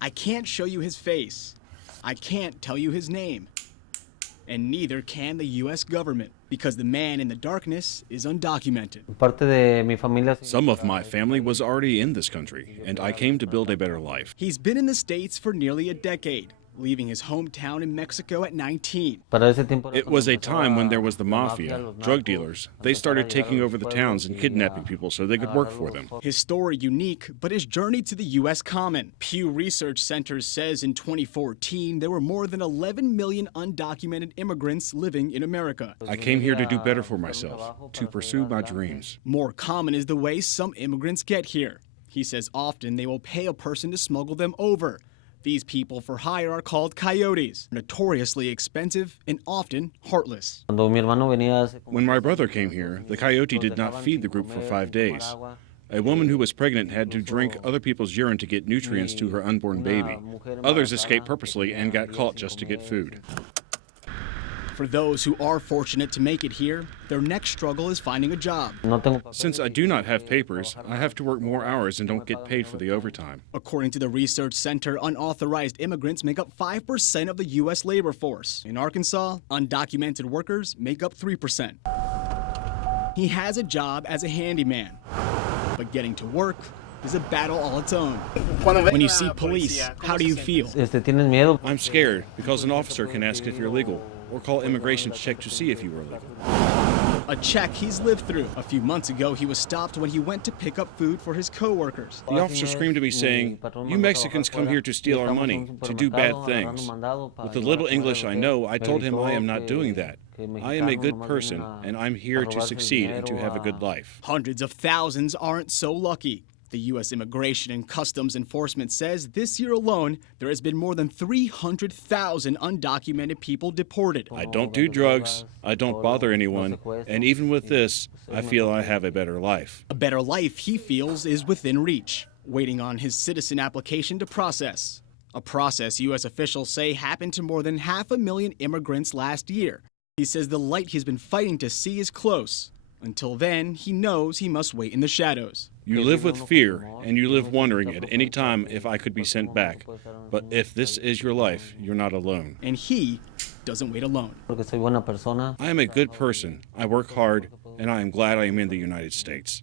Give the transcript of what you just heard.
I can't show you his face. I can't tell you his name. And neither can the U.S. government, because the man in the darkness is undocumented. Some of my family was already in this country, and I came to build a better life. He's been in the States for nearly a decade, leaving his hometown in Mexico at 19. It was a time when there was the mafia, drug dealers. They started taking over the towns and kidnapping people so they could work for them. His story unique, but his journey to the U.S. common. Pew Research Center says in 2014 there were more than 11 million undocumented immigrants living in America. I came here to do better for myself, to pursue my dreams. More common is the way some immigrants get here. He says often they will pay a person to smuggle them over. These people for hire are called coyotes, notoriously expensive and often heartless. When my brother came here, the coyote did not feed the group for 5 days. A woman who was pregnant had to drink other people's urine to get nutrients to her unborn baby. Others escaped purposely and got caught just to get food. For those who are fortunate to make it here, their next struggle is finding a job. Since I do not have papers, I have to work more hours and don't get paid for the overtime. According to the research center, unauthorized immigrants make up 5% of the U.S. labor force. In Arkansas, undocumented workers make up 3%. He has a job as a handyman, but getting to work is a battle all its own. When you see police, how do you feel? I'm scared because an officer can ask if you're legal or call immigration to check to see if you were legal. A check he's lived through. A few months ago, he was stopped when he went to pick up food for his co-workers. The officer screamed at me saying, "You Mexicans come here to steal our money, to do bad things." With the little English I know, I told him I am not doing that. I am a good person, and I'm here to succeed and to have a good life. Hundreds of thousands aren't so lucky. The U.S. Immigration and Customs Enforcement says this year alone, there has been more than 300,000 undocumented people deported. I don't do drugs, I don't bother anyone, and even with this, I feel I have a better life. A better life, he feels, is within reach, waiting on his citizen application to process. A process U.S. officials say happened to more than 500,000 immigrants last year. He says the light he's been fighting to see is close. Until then, he knows he must wait in the shadows. You live with fear, and you live wondering at any time if I could be sent back. But if this is your life, you're not alone. And he doesn't wait alone. I am a good person, I work hard, and I am glad I am in the United States.